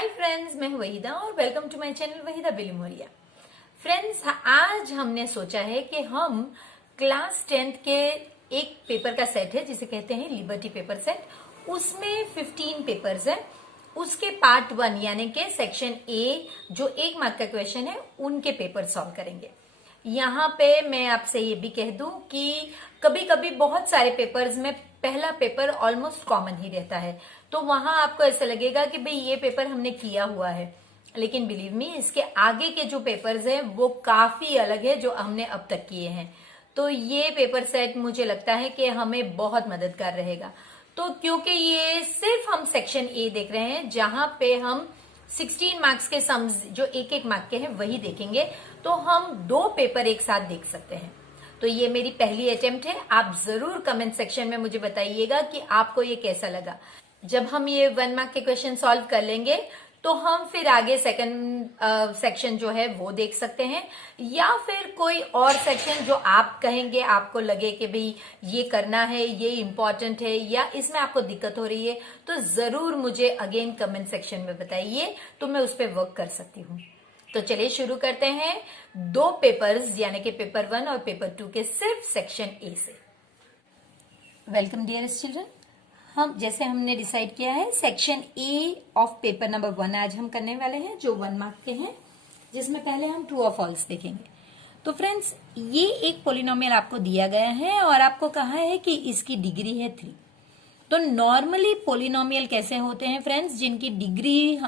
Hi friends, मैं हूं वहीदा और welcome to my channel Waheeda Bilimoria. Friends, आज हमने सोचा है कि हम क्लास 10th के एक पेपर का सेट है जिसे कहते हैं लिबर्टी पेपर सेट। उसमें 15 पेपर्स है। उसके पार्ट 1 यानी कि सेक्शन ए जो 1 मार्क का क्वेश्चन है उनके पेपर सॉल्व करेंगे। यहाँ पे मैं आपसे ये भी कह दूं कि कभी कभी बहुत सारे पेपर्स में पहला पेपर ऑलमोस्ट कॉमन ही रहता है, तो वहां आपको ऐसा लगेगा कि भाई ये पेपर हमने किया हुआ है, लेकिन बिलीव मी इसके आगे के जो पेपर्स हैं वो काफी अलग है जो हमने अब तक किए हैं। तो ये पेपर सेट मुझे लगता है कि हमें बहुत मददगार रहेगा। तो क्योंकि ये सिर्फ हम सेक्शन ए देख रहे हैं जहां पे हम 16 मार्क्स के सम्स जो एक एक मार्क के हैं वही देखेंगे, तो हम 2 पेपर एक साथ देख सकते हैं। तो ये मेरी पहली अटेम्प्ट है। आप जरूर कमेंट सेक्शन में मुझे बताइएगा कि आपको ये कैसा लगा। जब हम ये 1 मार्क के क्वेश्चन सॉल्व कर लेंगे तो हम फिर आगे सेकंड सेक्शन जो है वो देख सकते हैं, या फिर कोई और सेक्शन जो आप कहेंगे आपको लगे कि भाई ये करना है, ये इंपॉर्टेंट है या इसमें आपको दिक्कत हो रही है, तो जरूर मुझे अगेन कमेंट सेक्शन में बताइए, तो मैं उस पर वर्क कर सकती हूँ। तो चलिए शुरू करते हैं 2 पेपर्स यानी कि पेपर 1 और पेपर 2 के सिर्फ सेक्शन ए से। Welcome dearest children. जैसे हमने डिसाइड किया है section A of paper number 1 आज हम करने वाले हैं जो 1 मार्क के हैं, जिसमें पहले हम ट्रू और फॉल्स देखेंगे। तो फ्रेंड्स, ये एक पोलिनोमियल आपको दिया गया है और आपको कहा है कि इसकी डिग्री है 3। तो नॉर्मली पोलिनोमियल कैसे होते हैं फ्रेंड्स, जिनकी डिग्री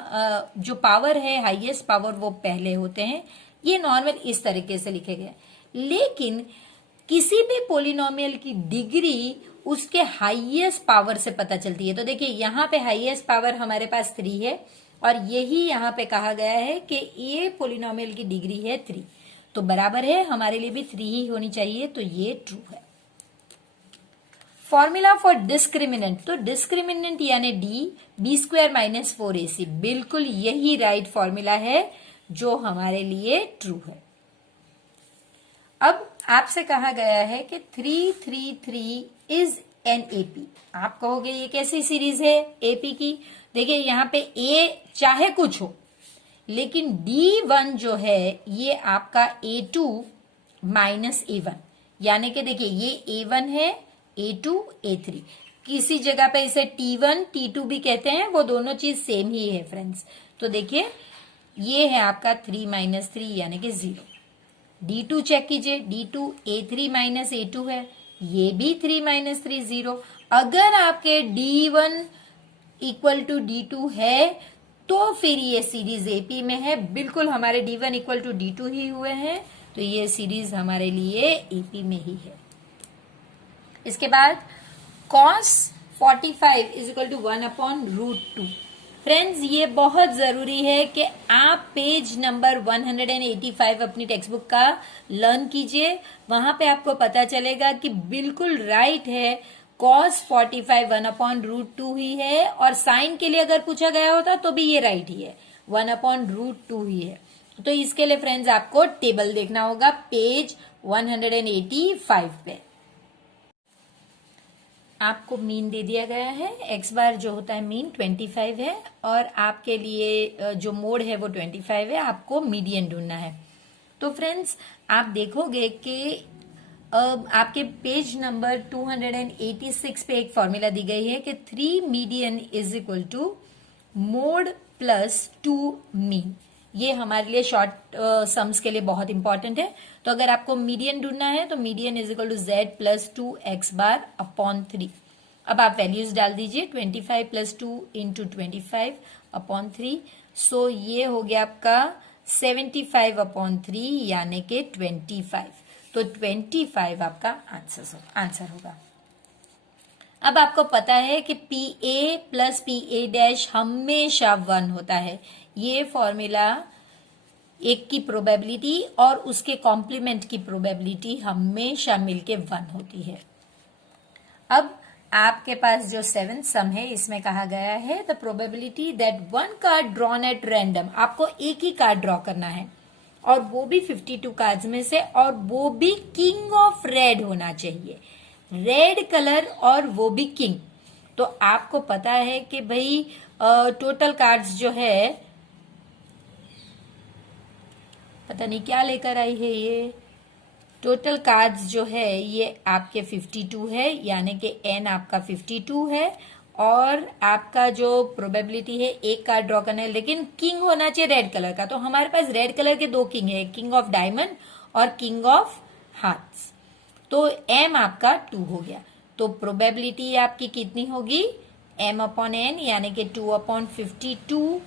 जो पावर है हाईएस्ट पावर वो पहले होते हैं। ये नॉर्मल इस तरीके से लिखे गए, लेकिन किसी भी पोलिनोमियल की डिग्री उसके हाईएस्ट पावर से पता चलती है। तो देखिए यहाँ पे हाईएस्ट पावर हमारे पास 3 है और यही यहाँ पे कहा गया है कि ये पोलिनोमियल की डिग्री है 3, तो बराबर है, हमारे लिए भी 3 ही होनी चाहिए, तो ये ट्रू है। फॉर्मूला फॉर डिस्क्रिमिनेंट, तो डिस्क्रिमिनेंट यानी b² - 4ac, बिल्कुल यही राइट फॉर्मूला है जो हमारे लिए ट्रू है। अब आपसे कहा गया है कि 333 इज एन एपी। आप कहोगे ये कैसी सीरीज है एपी की? देखिए यहाँ पे ए चाहे कुछ हो, लेकिन D1 जो है ये आपका A2 - A1, यानी कि देखिए ये A1 है, A2 A3। किसी जगह पे इसे T1 T2 भी कहते हैं, वो दोनों चीज सेम ही है फ्रेंड्स। तो देखिए ये है आपका 3 - 3 यानी कि 0। D2 चेक कीजिए, D2 A3 - A2 है, ये भी 3 - 3 0। अगर आपके D1 = D2 है तो फिर ये सीरीज एपी में है। बिल्कुल हमारे D1 = D2 ही हुए हैं, तो ये सीरीज हमारे लिए एपी में ही है। इसके बाद cos 45 = 1/√2। फ्रेंड्स, ये बहुत जरूरी है कि आप पेज नंबर 185 अपनी टेक्स्ट बुक का लर्न कीजिए। वहां पे आपको पता चलेगा कि बिल्कुल राइट है, cos 45 1/√2 ही है, और साइन के लिए अगर पूछा गया होता तो भी ये राइट ही है, 1/√2 ही है। तो इसके लिए फ्रेंड्स आपको टेबल देखना होगा पेज 185 पे। आपको मीन दे दिया गया है, x बार जो होता है मीन 25 है, और आपके लिए जो मोड है वो 25 है, आपको मीडियन ढूंढना है। तो फ्रेंड्स आप देखोगे कि आपके पेज नंबर 286 पे एक फॉर्मूला दी गई है कि 3 मीडियन = मोड + 2 मीन। ये हमारे लिए शॉर्ट सम्स के लिए बहुत इंपॉर्टेंट है। तो अगर आपको मीडियन ढूंढना है तो मीडियन = z + 2x/3। अब आप वैल्यूज डाल दीजिए, 25 + 2 × 25/3। सो ये हो गया आपका 75/3 यानी कि 25। तो 25 आपका आंसर होगा। अब आपको पता है कि PA + PA' हमेशा 1 होता है। ये फॉर्मूला एक की प्रोबेबिलिटी और उसके कॉम्प्लीमेंट की प्रोबेबिलिटी हमेशा मिलके 1 होती है। अब आपके पास जो 7th सम है इसमें कहा गया है the probability that 1 card drawn at random. आपको एक ही कार्ड ड्रॉ करना है और वो भी 52 कार्ड्स में से, और वो भी किंग ऑफ रेड होना चाहिए, रेड कलर, और वो भी किंग। तो आपको पता है कि भाई टोटल कार्ड्स जो है, पता नहीं क्या लेकर आई है ये, टोटल कार्ड्स जो है ये आपके 52 है, यानी कि n आपका 52 है, और आपका जो प्रोबेबिलिटी है एक कार्ड ड्रॉ करना है, लेकिन किंग होना चाहिए रेड कलर का। तो हमारे पास रेड कलर के 2 किंग है, किंग ऑफ डायमंड और किंग ऑफ हार्ट्स। तो m आपका 2 हो गया। तो प्रोबेबिलिटी आपकी कितनी होगी, m/n, यानी कि 2/52,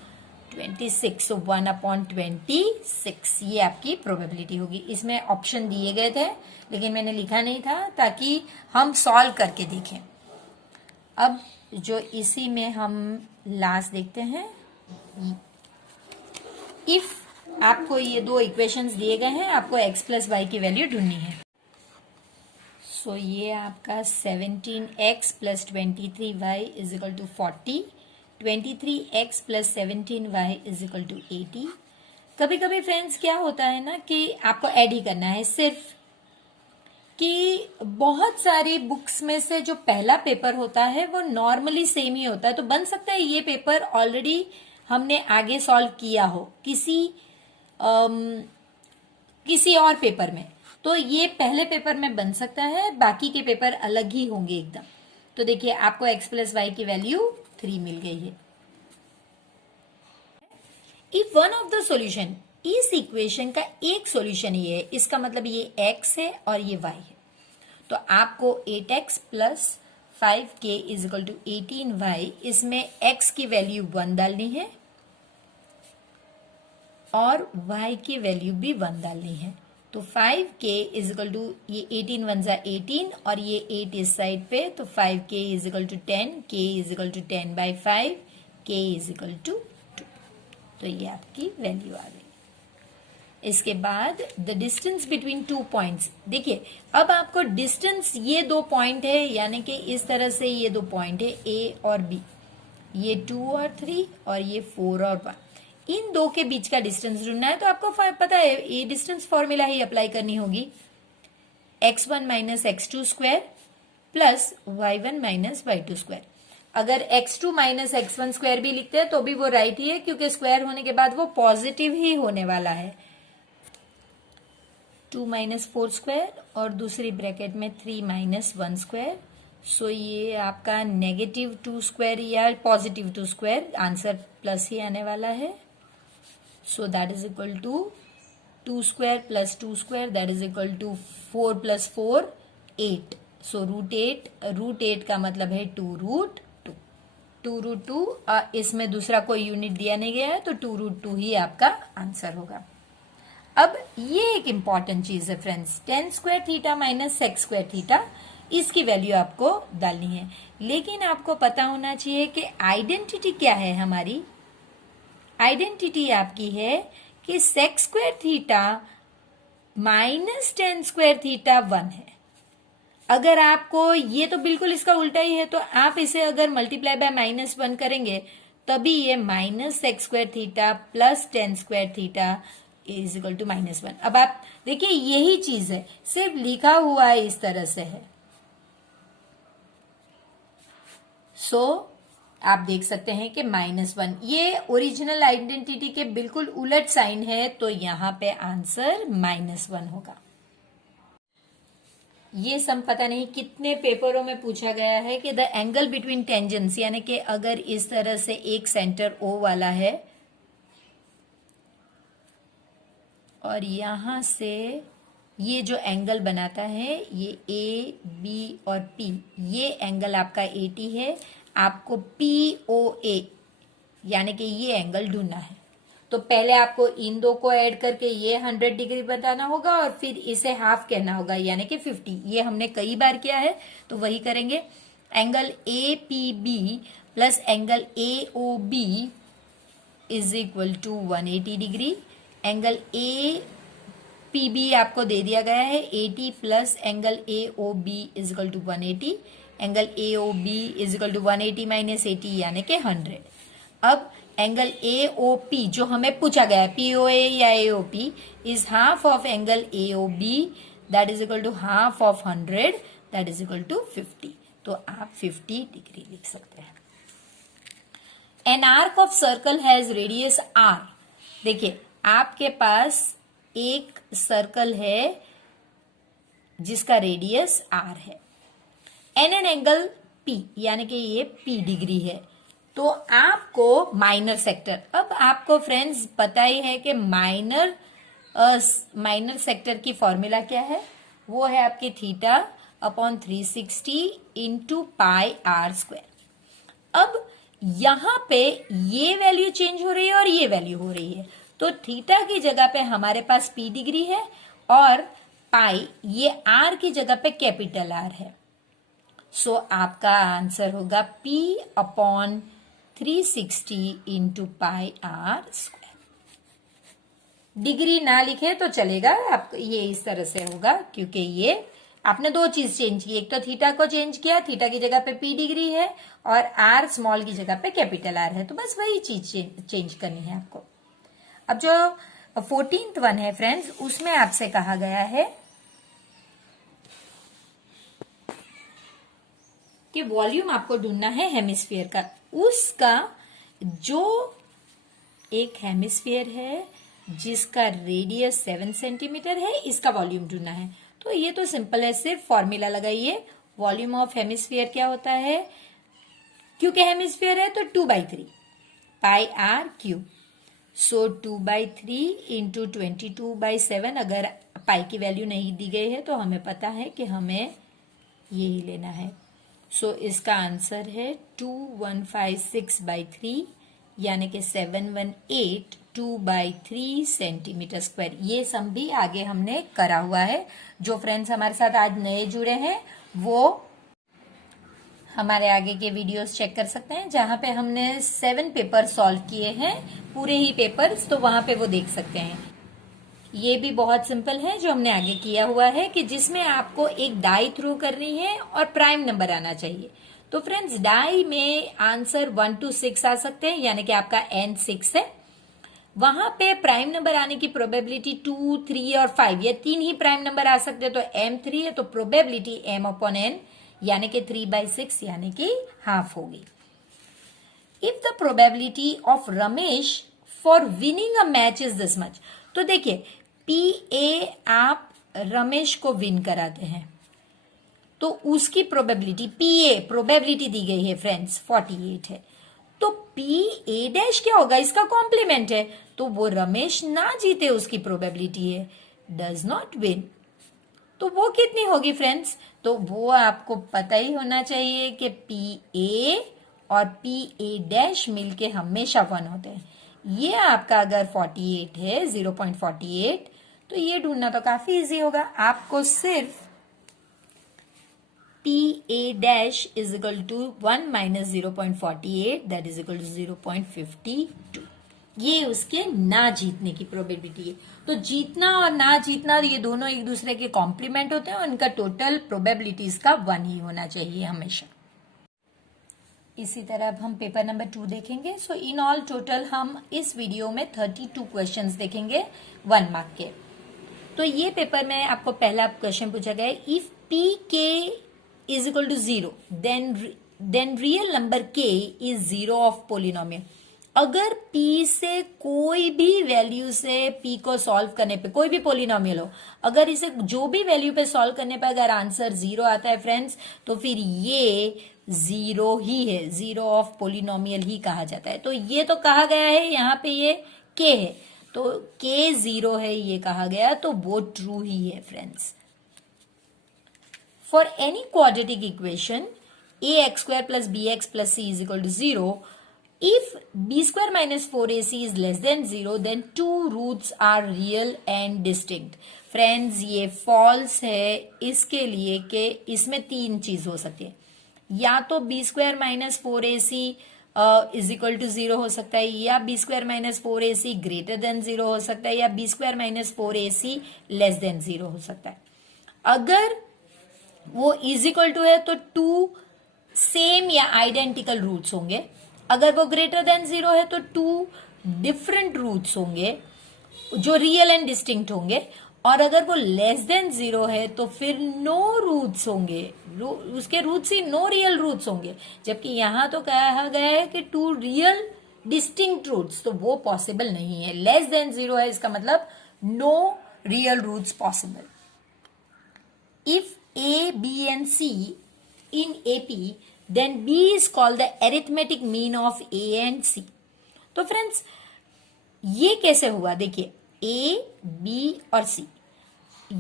26, 1/26, ये आपकी प्रोबेबिलिटी होगी। इसमें ऑप्शन दिए गए थे लेकिन मैंने लिखा नहीं था ताकि हम सॉल्व करके देखें। अब जो इसी में हम लास्ट देखते हैं, इफ आपको ये 2 इक्वेशंस दिए गए हैं, आपको x + y की वैल्यू ढूंढनी है। सो ये आपका 17x + 23y = 40, 23x + 17y = 80। कभी कभी फ्रेंड्स क्या होता है ना कि आपको ऐड ही करना है, सिर्फ कि बहुत सारी बुक्स में से जो पहला पेपर होता है वो नॉर्मली सेम ही होता है। तो बन सकता है ये पेपर ऑलरेडी हमने आगे सॉल्व किया हो किसी और पेपर में, तो ये पहले पेपर में बन सकता है, बाकी के पेपर अलग ही होंगे एकदम। तो देखिए आपको x + y की वैल्यू 3 मिल गई है। If one of the solution, इस इक्वेशन का एक सॉल्यूशन ये है, इसका मतलब ये x है और ये y है, तो आपको 8x + 5k = 18y, इसमें x की वैल्यू 1 डालनी है और y की वैल्यू भी 1 डालनी है। तो 5k = ये 18 1 = 18 और ये 8 इस साइड पे, तो 5k = 10, k = 10/5, k = 2। तो ये आपकी वैल्यू आ गई। इसके बाद द डिस्टेंस बिटवीन 2 पॉइंट्स, देखिए अब आपको डिस्टेंस, ये 2 पॉइंट है, यानी कि इस तरह से ये 2 पॉइंट है A और B, ये 2 और 3 और ये 4 और 1, इन 2 के बीच का डिस्टेंस ढूंढना है। तो आपको पता है ये डिस्टेंस फॉर्मूला ही अप्लाई करनी होगी, x1 - x2² + y1 - y2²। अगर x2 - x1² भी लिखते हैं तो भी वो राइट ही है, क्योंकि स्क्वायर होने के बाद वो पॉजिटिव ही होने वाला है। 2 - 4² और दूसरी ब्रैकेट में 3 - 1²। सो ये आपका -2² या +2², आंसर प्लस ही आने वाला है। So that is equal to 2² + 2², that is equal to 4 + 4 8। So √8 का मतलब है 2√2। 2√2, इसमें दूसरा कोई यूनिट दिया नहीं गया है, तो 2√2 ही आपका आंसर होगा। अब ये एक इंपॉर्टेंट चीज है फ्रेंड्स, tan² θ - sec² θ, इसकी वैल्यू आपको डालनी है। लेकिन आपको पता होना चाहिए कि आइडेंटिटी क्या है हमारी। आइडेंटिटी आपकी है कि sec² θ - tan² θ 1 है। अगर आपको, ये तो बिल्कुल इसका उल्टा ही है, तो आप इसे अगर मल्टीप्लाई बाय -1 करेंगे तभी ये -sec² θ + tan² θ = -1। अब आप देखिए यही चीज है, सिर्फ लिखा हुआ है इस तरह से है। सो आप देख सकते हैं कि -1 ये ओरिजिनल आइडेंटिटी के बिल्कुल उलट साइन है, तो यहां पे आंसर -1 होगा। ये सम पता नहीं कितने पेपरों में पूछा गया है कि द एंगल बिटवीन टेंजेंट्स, यानी कि अगर इस तरह से एक सेंटर O वाला है और यहां से ये जो एंगल बनाता है ये A, B और P, ये एंगल आपका 80 है। आपको POA यानी कि ये एंगल ढूंढना है। तो पहले आपको इन 2 को ऐड करके ये 100 डिग्री बताना होगा और फिर इसे हाफ कहना होगा, यानी कि 50। ये हमने कई बार किया है तो वही करेंगे। Angle APB plus angle AOB is equal to 180 degree. Angle APB आपको दे दिया गया है 80 plus angle AOB is equal to 180। Angle AOB is equal to 180 minus 80 यानी कि 100। अब एंगल AOP जो हमें पूछा गया है, POA या AOP, is half of angle AOB, that is equal to half of 100, that is equal to 50। तो आप 50 डिग्री लिख सकते हैं। An arc of circle has radius R. देखिए आपके पास एक सर्कल है जिसका रेडियस आर है, एन एन एंगल पी, यानी कि ये पी डिग्री है। तो आपको माइनर सेक्टर, अब आपको फ्रेंड्स पता ही है कि माइनर सेक्टर की फॉर्मूला क्या है, वो है आपकी theta upon 360 into pi R square. अब यहां पे ये वैल्यू चेंज हो रही है और ये वैल्यू हो रही है, तो थीटा की जगह पे हमारे पास पी डिग्री है और पाई ये आर की जगह पे कैपिटल आर है। सो आपका आंसर होगा P upon 360 into pi R square. Degree ना लिखे तो चलेगा, आपको ये इस तरह से होगा क्योंकि ये आपने दो चीज चेंज की, एक तो थीटा को चेंज किया, थीटा की जगह पे P डिग्री है और R स्मॉल की जगह पे कैपिटल R है, तो बस वही चीज चेंज करनी है आपको। अब जो 14th वन है फ्रेंड्स, उसमें आपसे कहा गया है कि वॉल्यूम आपको ढूंढना है हेमिस्फीयर का, उसका जो एक हेमिस्फीयर है जिसका रेडियस 7 सेंटीमीटर है, इसका वॉल्यूम ढूंढना है। तो ये तो सिंपल है, सिर्फ फॉर्मूला लगाइए। वॉल्यूम ऑफ हेमिस्फीयर क्या होता है, क्योंकि हेमिस्फीयर है तो 2/3 पाई आर क्यूब। सो 2/3 इंटू 22/7, अगर पाई की वैल्यू नहीं दी गई है तो हमें पता है कि हमें यही लेना है। सो इसका आंसर है 2156/3, यानी कि 718/2/3 सेंटीमीटर स्क्वायर। ये सम भी आगे हमने करा हुआ है। जो फ्रेंड्स हमारे साथ आज नए जुड़े हैं वो हमारे आगे के वीडियोस चेक कर सकते हैं, जहां पे हमने 7 पेपर सॉल्व किए हैं, पूरे ही पेपर्स, तो वहां पे वो देख सकते हैं। ये भी बहुत सिंपल है जो हमने आगे किया हुआ है, कि जिसमें आपको एक डाई थ्रो करनी है और प्राइम नंबर आना चाहिए। तो फ्रेंड्स डाई में आंसर 1 to 6 आ सकते हैं, यानी कि आपका n 6 है। वहां पे प्राइम नंबर आने की प्रोबेबिलिटी 2, 3 और 5, ये 3 ही प्राइम नंबर आ सकते हैं, तो m3 है, तो प्रोबेबिलिटी m अपॉन n यानी कि 3/6 यानी कि हाफ होगी। If the probability of Ramesh for winning a match is this much, तो देखिए PA आप रमेश को विन कराते हैं तो उसकी प्रोबेबिलिटी, PA प्रोबेबिलिटी दी गई है फ्रेंड्स 48 है, तो PA डैश क्या होगा, इसका कॉम्प्लीमेंट है, तो वो रमेश ना जीते उसकी प्रोबेबिलिटी है डज नॉट विन। तो वो कितनी होगी फ्रेंड्स, तो वो आपको पता ही होना चाहिए कि PA और PA डैश मिलके हमेशा 1 होते हैं। ये आपका अगर 48 है 0.48, तो ये ढूंढना तो काफी इजी होगा। आपको सिर्फ PA dash is equal to 1 minus 0.48 that is equal to 0.52, ये उसके ना जीतने की प्रोबेबिलिटी है। तो जीतना और ना जीतना ये दोनों एक दूसरे के कॉम्प्लीमेंट होते हैं और इनका टोटल प्रोबेबिलिटीज का 1 ही होना चाहिए हमेशा। इसी तरह अब हम पेपर नंबर 2 देखेंगे। सो इन ऑल टोटल हम इस वीडियो में 32 क्वेश्चंस देखेंगे 1 मार्क के। तो ये पेपर में आपको पहला क्वेश्चन पूछा गया है, if PK is equal to 0 then real number K is 0 of polynomial. अगर P से कोई भी वैल्यू से P को सॉल्व करने पे, कोई भी पोलिनोमियल हो, अगर इसे जो भी वैल्यू पे सॉल्व करने पे अगर आंसर 0 आता है फ्रेंड्स, तो फिर ये 0 ही है, 0 ऑफ पोलिनोमियल ही कहा जाता है। तो ये तो कहा गया है, यहाँ पे ये K है, तो K 0 है ये कहा गया, तो वो ट्रू ही है friends. For any quadratic equation ax² plus bx plus c is equal to 0, if b² minus 4ac is less than 0, then two roots are real and distinct. Friends ये फॉल्स है इसके लिए कि इसमें 3 चीज हो सकती है, या तो b² minus 4ac is equal to 0 हो सकता है, या b² minus 4ac greater than 0 हो सकता है, या b² minus 4ac less than 0 हो सकता है। अगर वो इज इक्वल टू है तो 2 सेम या आइडेंटिकल रूट्स होंगे, अगर वो ग्रेटर देन 0 है तो 2 डिफरेंट रूट्स होंगे जो रियल एंड डिस्टिंक्ट होंगे, और अगर वो लेस देन 0 है तो फिर नो रूट्स होंगे, उसके रूट्स ही नो रियल रूट्स होंगे, जबकि यहां तो कहा गया है कि 2 रियल डिस्टिंक्ट रूट्स, तो वो पॉसिबल नहीं है। लेस देन 0 है, इसका मतलब no real roots possible. If A, B and C in AP, then B is called the arithmetic mean of A and C। तो फ्रेंड्स ये कैसे हुआ, देखिए A, B और C,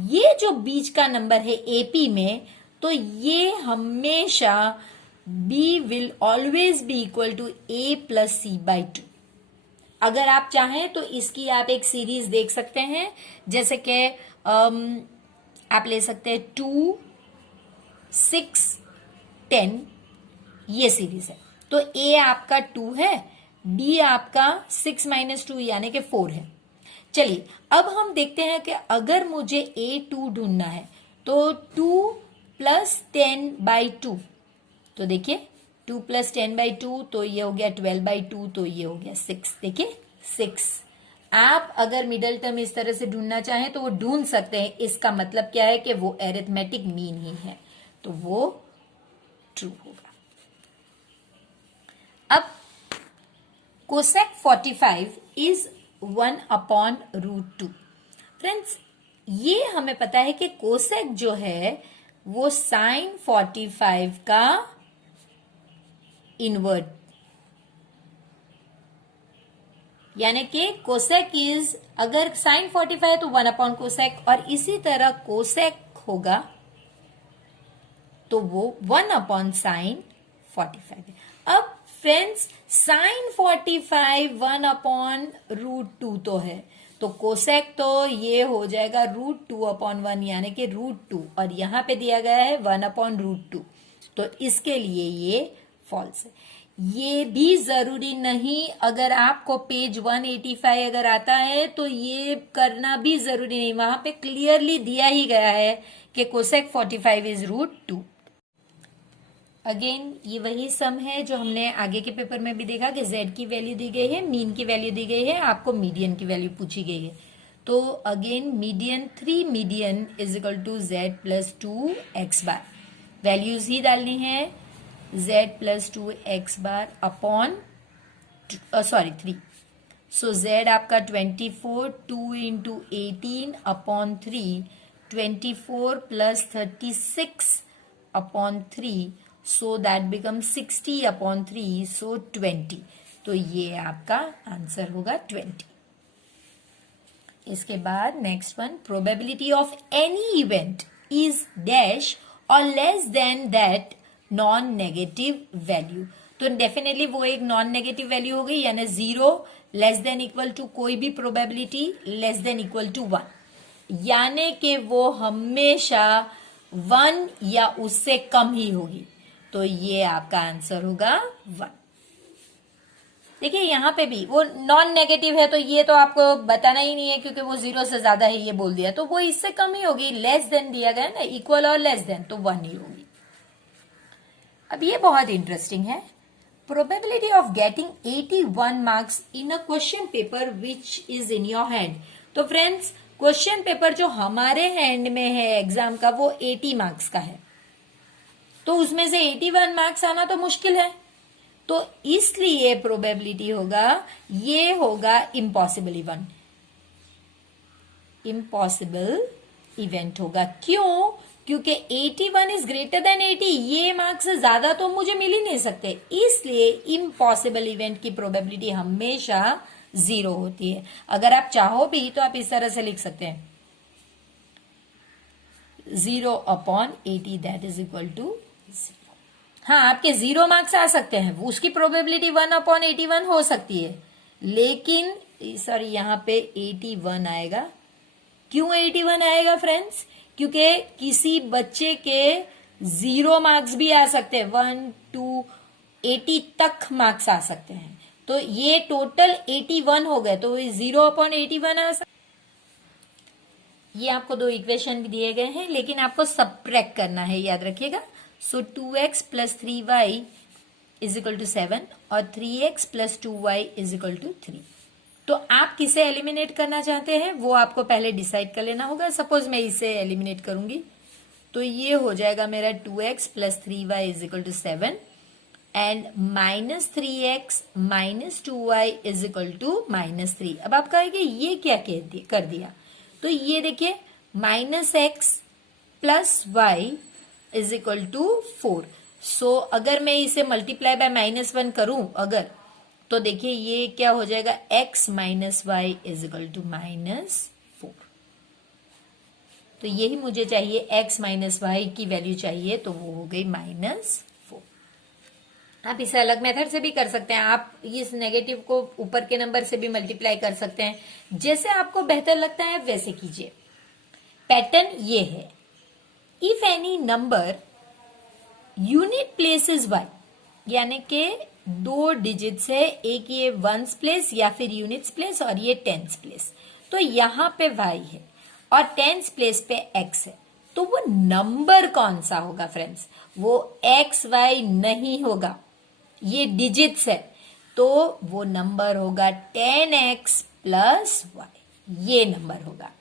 ये जो बीच का नंबर है AP में, तो ये हमेशा B will always be equal to A plus C by 2। अगर आप चाहें तो इसकी आप एक सीरीज देख सकते हैं, जैसे कि आप ले सकते हैं 2, 6, 10, ये सीरीज है। तो A आपका 2 है, B आपका 6 - 2 यानी कि 4 है। चलिए अब हम देखते हैं कि अगर मुझे A2 ढूंढना है तो 2 + 10/2, तो देखिए 2 + 10/2, तो ये हो गया 12/2, तो ये हो गया 6। देखिए 6। आप अगर मिडल टर्म इस तरह से ढूंढना चाहें तो वो ढूंढ सकते हैं। इसका मतलब क्या है कि वो अरिथमेटिक मीन ही है, तो वो ट्रू होगा। अब कोसेक 45 इज 1/√2। फ्रेंड्स ये हमें पता है कि कोसेक जो है वो साइन 45 का इनवर्ट, यानी कि कोसेक इज, अगर साइन 45 है तो 1/कोसेक, और इसी तरह कोसेक होगा तो वो 1/साइन 45 है। अब फ्रेंड्स साइन 45 1/√2 तो है, तो कोसेक तो ये हो जाएगा √2/1 यानी कि √2, और यहां पे दिया गया है 1/√2, तो इसके लिए ये फॉल्स है। ये भी जरूरी नहीं, अगर आपको पेज 185 अगर आता है तो ये करना भी जरूरी नहीं, वहां पे क्लियरली दिया ही गया है कि कोसेक 45 इज √2। अगेन ये वही सम है जो हमने आगे के पेपर में भी देखा कि z की वैल्यू दी गई है, मीन की वैल्यू दी गई है, आपको मीडियन की वैल्यू पूछी गई है। तो again median 3 median is equal to z + 2x bar, values ही डालनी है, z + 2x bar upon 3। So z आपका 24, 2 × 18 अपॉन 3, 24 + 36 अपॉन 3, सो दैट बिकम 60/3, सो 20। तो ये आपका आंसर होगा 20। इसके बाद next one, probability of any event is dash और less than that non negative value. तो डेफिनेटली वो एक नॉन नेगेटिव वैल्यू हो गई, यानी 0 लेस देन इक्वल टू कोई भी probability less than equal to 1, यानी कि वो हमेशा 1 या उससे कम ही होगी, तो ये आपका आंसर होगा 1। देखिए यहां पे भी वो नॉन नेगेटिव है, तो ये तो आपको बताना ही नहीं है क्योंकि वो 0 से ज्यादा है ये बोल दिया, तो वो इससे कम ही होगी, लेस देन दिया गया ना, इक्वल और लेस देन, तो 1 ही होगी। अब ये बहुत इंटरेस्टिंग है, probability of getting 81 marks in a question paper which is in your hand. तो फ्रेंड्स क्वेश्चन पेपर जो हमारे हैंड में है एग्जाम का वो 80 मार्क्स का है, तो उसमें से 81 मार्क्स आना तो मुश्किल है, तो इसलिए प्रोबेबिलिटी होगा, ये होगा इम्पॉसिबल इवेंट, इम्पॉसिबल इवेंट होगा। क्यों? क्योंकि 81 इज ग्रेटर देन 80, ये मार्क्स से ज्यादा तो मुझे मिल ही नहीं सकते, इसलिए इम्पॉसिबल इवेंट की प्रोबेबिलिटी हमेशा 0 होती है। अगर आप चाहो भी तो आप इस तरह से लिख सकते हैं 0/80 दैट इज इक्वल टू 0। हाँ आपके 0 मार्क्स आ सकते हैं, उसकी प्रोबेबिलिटी 1/81 हो सकती है, लेकिन सॉरी यहाँ पे 81 आएगा। क्यों 81 आएगा फ्रेंड्स? क्योंकि किसी बच्चे के 0 मार्क्स भी आ सकते हैं, 1 to 80 तक मार्क्स आ सकते हैं, तो ये टोटल 81 हो गए, तो 0/81 आ सकते। ये आपको 2 इक्वेशन भी दिए गए हैं, लेकिन आपको सबट्रैक्ट करना है, याद रखिएगा। सो 2x + 3y is equal to 7 और 3x + 2y is equal to 3। तो आप किसे एलिमिनेट करना चाहते हैं वो आपको पहले डिसाइड कर लेना होगा। सपोज मैं इसे एलिमिनेट करूंगी तो ये हो जाएगा मेरा 2x plus 3y is equal to 7 and minus 3x minus 2y is equal to -3। अब आप कहेंगे ये क्या कर दिया, तो ये देखिए -x plus y is equal to 4। So अगर मैं इसे मल्टीप्लाई बाय -1 करूं अगर, तो देखिए ये क्या हो जाएगा, x minus Y is equal to -4। तो यही मुझे चाहिए, x माइनस वाई की वैल्यू चाहिए, तो वो हो गई -4। आप इसे अलग मेथड से भी कर सकते हैं, आप इस नेगेटिव को ऊपर के नंबर से भी मल्टीप्लाई कर सकते हैं, जैसे आपको बेहतर लगता है वैसे कीजिए। पैटर्न ये है, if any number unit place is Y, यानी कि 2 डिजिट्स है, एक ये वंस प्लेस या फिर यूनिट्स प्लेस और ये टेंस प्लेस, तो यहां पे y है और टेंस प्लेस पे x है, तो वो नंबर कौन सा होगा फ्रेंड्स, वो x y नहीं होगा, ये डिजिट्स है, तो वो नंबर होगा 10x प्लस वाई, ये नंबर होगा।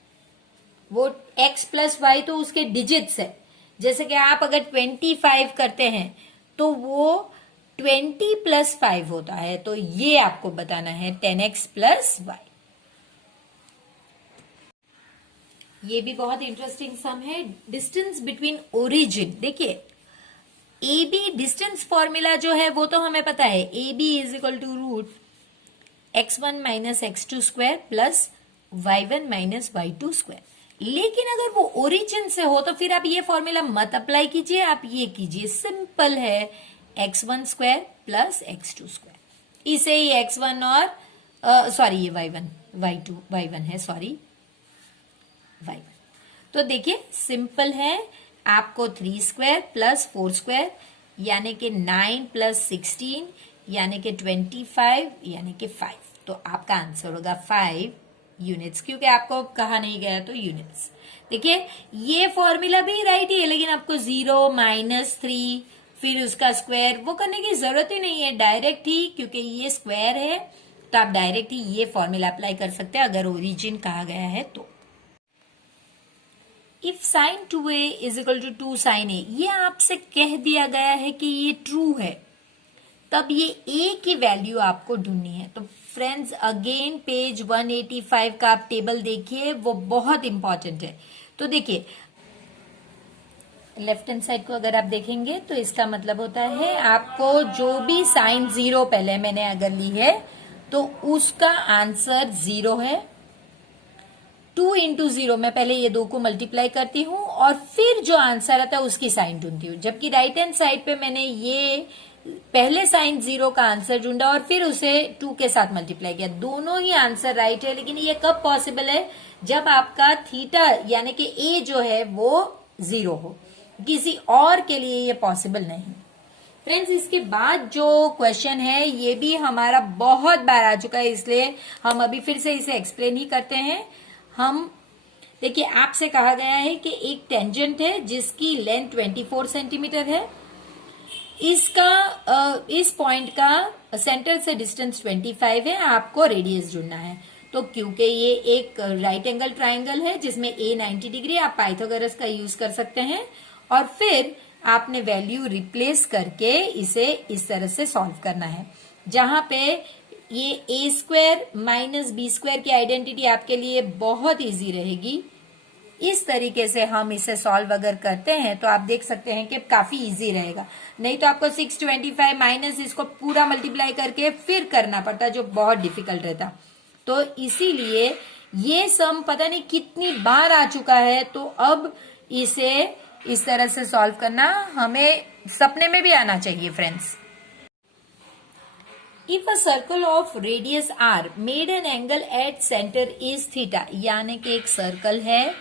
वो x प्लस वाई तो उसके डिजिट्स है, जैसे कि आप अगर 25 करते हैं तो वो 20 प्लस 5 होता है, तो ये आपको बताना है 10x प्लस वाई। ये भी बहुत इंटरेस्टिंग सम है, डिस्टेंस बिटवीन ओरिजिन। देखिए ए बी डिस्टेंस फॉर्मूला जो है वो तो हमें पता है, A B is equal to root x1 minus x2 square plus y1 minus y2 square. लेकिन अगर वो ओरिजिन से हो तो फिर आप ये फॉर्मूला मत अप्लाई कीजिए, आप ये कीजिए, सिंपल है, x1 square plus x2 square. इसे ही x1 और सॉरी ये y1 y2 y1 है, सॉरी y1। तो देखिए सिंपल है, आपको 3 स्क्वायर प्लस 4 स्क्वायर यानी कि 9 प्लस 16 यानी कि 25 यानी कि 5, तो आपका आंसर होगा 5 यूनिट्स, क्योंकि आपको कहा नहीं गया तो यूनिट्स। देखिए ये फॉर्मूला भी राइट ही है, लेकिन आपको 0 -3 फिर उसका स्क्वायर वो करने की जरूरत ही नहीं है, डायरेक्ट ही, क्योंकि ये स्क्वायर है तो आप डायरेक्ट ही ये फॉर्मूला अप्लाई कर सकते हैं अगर ओरिजिन कहा गया है तो। If sine 2a is equal to 2 sine a, ये आपसे कह दिया गया है कि ये ट्रू है, तब ये a की वैल्यू आपको ढूंढनी है। तो फ्रेंड्स अगेन पेज 185 का आप टेबल देखिए, वो बहुत इंपॉर्टेंट है। तो देखिए लेफ्ट हैंड साइड को अगर आप देखेंगे तो इसका मतलब होता है आपको जो भी साइन 0 पहले मैंने अगर ली है तो उसका आंसर 0 है। 2 इंटू 0 मैं पहले ये 2 को मल्टीप्लाई करती हूँ और फिर जो आंसर आता है उसकी साइन ढूंढती हूँ, जबकि राइट हैंड साइड पे मैंने ये पहले साइन 0 का आंसर ढूंढा और फिर उसे 2 के साथ मल्टीप्लाई किया। दोनों ही आंसर राइट है, लेकिन ये कब पॉसिबल है, जब आपका थीटा यानी कि ए जो है वो 0 हो, किसी और के लिए ये पॉसिबल नहीं। फ्रेंड्स इसके बाद जो क्वेश्चन है ये भी हमारा बहुत बार आ चुका है, इसलिए हम अभी फिर से इसे एक्सप्लेन ही करते हैं। हम देखिए आपसे कहा गया है कि एक टेंजेंट है जिसकी लेंथ 24 सेंटीमीटर है, इसका इस पॉइंट का सेंटर से डिस्टेंस 25 है, आपको रेडियस ढूंढना है। तो क्योंकि ये एक राइट एंगल ट्राइंगल है जिसमें ए 90 डिग्री, आप पाइथागोरस का यूज कर सकते हैं और फिर आपने वैल्यू रिप्लेस करके इसे इस तरह से सॉल्व करना है, जहां पे ये ए स्क्वायर माइनस बी स्क्वायर की आइडेंटिटी आपके लिए बहुत इजी रहेगी। इस तरीके से हम इसे सॉल्व अगर करते हैं तो आप देख सकते हैं कि काफी इजी रहेगा, नहीं तो आपको 625 माइनस इसको पूरा मल्टीप्लाई करके फिर करना पड़ता, जो बहुत डिफिकल्ट रहता। तो इसीलिए ये सम पता नहीं कितनी बार आ चुका है, तो अब इसे इस तरह से सॉल्व करना हमें सपने में भी आना चाहिए friends. If a circle of radius R made an angle at centre is theta, यानी कि एक सर्कल है,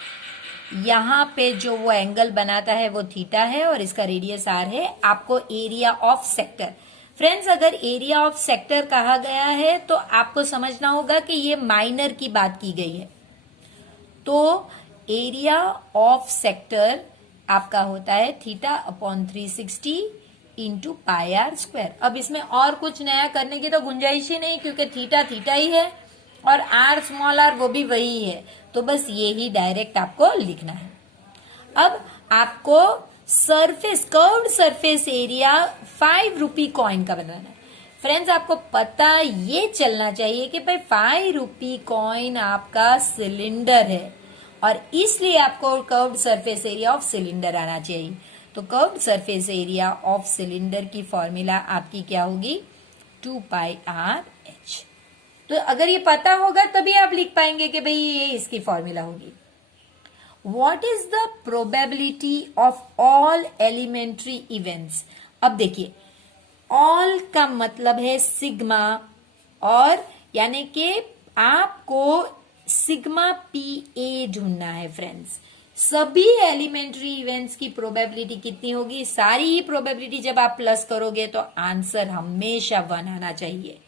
यहाँ पे जो वो एंगल बनाता है वो थीटा है और इसका रेडियस आर है, आपको एरिया ऑफ सेक्टर। फ्रेंड्स अगर एरिया ऑफ सेक्टर कहा गया है तो आपको समझना होगा कि ये माइनर की बात की गई है, तो एरिया ऑफ सेक्टर आपका होता है theta upon 360 into pi R square. अब इसमें और कुछ नया करने की तो गुंजाइश ही नहीं, क्योंकि थीटा थीटा ही है और r स्मॉल r वो भी वही है, तो बस ये ही डायरेक्ट आपको लिखना है। अब आपको surface, curved surface area 5 rupee coin का बनाना है। फ्रेंड्स, आपको पता ये चलना चाहिए कि भाई 5 रुपी कॉइन आपका सिलेंडर है और इसलिए आपको curved surface area of cylinder आना चाहिए। तो curved surface area of cylinder की फॉर्मूला आपकी क्या होगी, 2πr/h। तो अगर ये पता होगा तभी आप लिख पाएंगे कि भाई ये इसकी फॉर्मूला होगी। What is the probability of all elementary events? अब देखिए, all का मतलब है सिग्मा, और यानी कि आपको सिग्मा PA ढूंढना है। फ्रेंड्स, सभी एलिमेंट्री इवेंट्स की प्रोबेबिलिटी कितनी होगी, सारी ही प्रोबेबिलिटी जब आप प्लस करोगे तो आंसर हमेशा 1 आना चाहिए।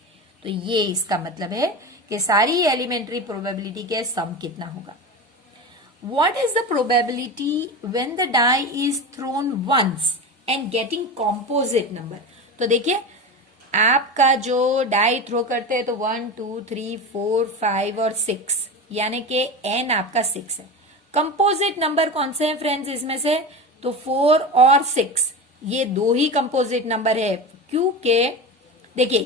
तो ये इसका मतलब है कि सारी एलिमेंट्री प्रोबेबिलिटी के सम कितना होगा। What is the probability when the die is thrown once and getting composite number? तो देखिए, आपका जो डाई थ्रो करते हैं तो 1 2 3 4 5 और 6, यानी कि n आपका 6 है। कंपोजिट नंबर कौन से हैं फ्रेंड्स इसमें से, तो 4 और 6, ये दो ही कंपोजिट नंबर है, क्योंकि देखिए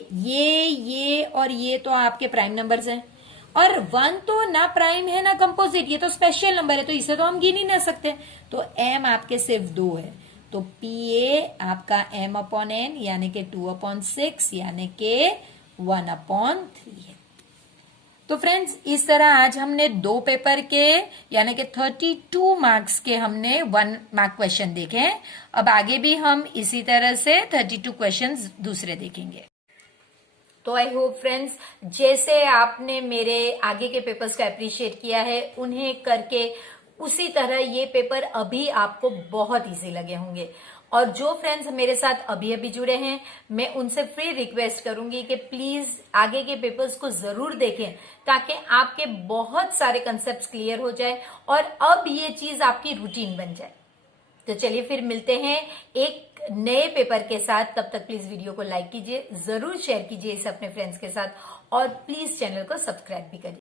ये और ये तो आपके प्राइम नंबर्स हैं, और 1 तो ना प्राइम है ना कंपोजिट, ये तो स्पेशल नंबर है, तो इसे तो हम गिन ही नहीं सकते। तो m आपके सिर्फ 2 है, तो PA आपका m/n यानी कि 2/6 यानी कि 1/3 है। तो फ्रेंड्स, इस तरह आज हमने 2 पेपर के यानी कि 32 मार्क्स के हमने 1 मार्क क्वेश्चन देखे हैं। अब आगे भी हम इसी तरह से 32 क्वेश्चंस दूसरे देखेंगे। तो आई होप फ्रेंड्स, जैसे आपने मेरे आगे के पेपर्स का अप्रिशिएट किया है उन्हें करके, उसी तरह ये पेपर अभी आपको बहुत इजी लगे होंगे। और जो फ्रेंड्स मेरे साथ अभी अभी जुड़े हैं, मैं उनसे फ्री रिक्वेस्ट करूंगी कि प्लीज आगे के पेपर्स को जरूर देखें, ताकि आपके बहुत सारे कंसेप्ट्स क्लियर हो जाए और अब ये चीज आपकी रूटीन बन जाए। तो चलिए फिर मिलते हैं एक नए पेपर के साथ। तब तक प्लीज वीडियो को लाइक कीजिए, जरूर शेयर कीजिए इसे अपने फ्रेंड्स के साथ, और प्लीज चैनल को सब्सक्राइब भी करिए।